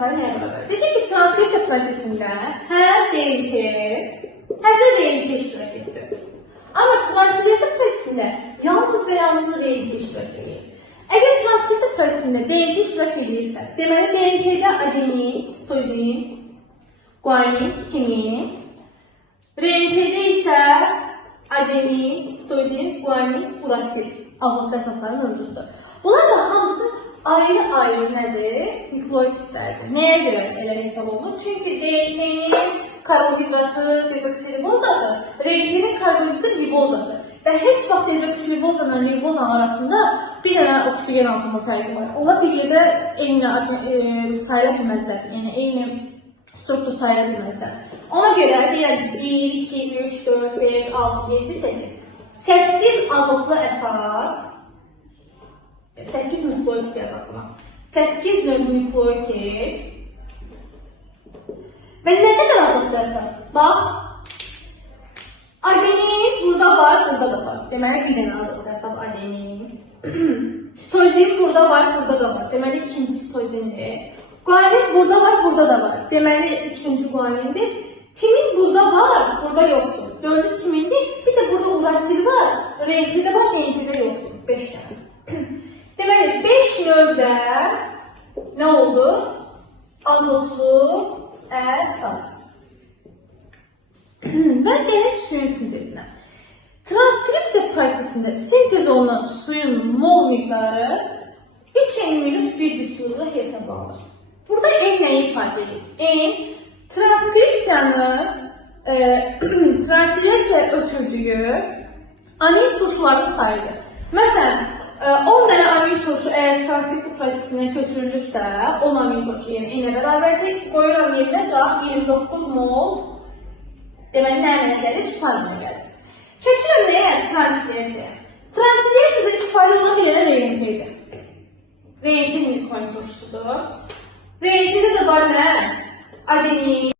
sayı nəyə bərabər? Dedik ki, transkripsiya prosesində həm DNT, həm də RNT iştirak edir. Amma transkripsiya prosesində yalnız və yalnız RNT iştirak edir. Əgər transkripsiya prosesində DNT iştirak edirsə, deməli DNT-də adenin, sitozin, guanin, timin, RNT-də isə adenin, sitozin, guanin, urasil azlıqlı əsasları mövcuddur. Bunlar da hamısı ayrı-ayrı nədir? Nukleoid tiplərdir. Nəyə görə elə hesab olunur? Çünki DNT-nin karbohidratı dezoksiribozadır, RNT-nin karbohidratı ribozadır. Və heç vaxt dezoksiribozla ribozan arasında bir dənə oksigen atomu fərqi var. Onlar bir yerdə eyni sayıla bilməzlər, yəni eyni struktur sayıla bilməzlər. Ona görə deyək 1, 2, 3, 4, 5, 6, 7, 8. 8 azotlu əsas, 8 nukleoid yazaq buna. 8 nukleoid və nə qədər azotlu əsas? Bax, adenin burada var, burada da var. Deməli, bir dənə azotlu əsas adenin. Sitozin burada var, burada da var. Deməli, ikinci sitozindir. Guanin burada var, burada da var. Deməli, üçüncü guanindir. Timin burada var, burada yoxdur. Dördüncü timindir. Bir də burada urasil var. RNT-də var, DNT-də yoxdur. 5 dənə. Deməli, 5 növdə nə oldu? Azotlu əsas. Və gələk suyun sintezinə. Transkripsiya prosesində sintez olunan suyun mol miqdarı 3n-1 düsturuyla hesablanır. Burada n nəyi ifadə edir? N transkripsiya ötürdüyü amin turşuların sayıdır. Məsələn, 10 dənə amin turşu əgər transkripsiya prosesindən köçürülürsə, 10 amin turşu yəni n-ə bərabərdir. Qoyuram yerinə cavab 29 mol. Deməli, nə əmələ gəlir? Su əmələ gəlir. Keçirəm nəyə? Transkripsiyaya. Transkripsiyada istifadə olan bir dənə RNT-dir. RNT nukleoid turşusudur. RNT-də də var nə? Adenin,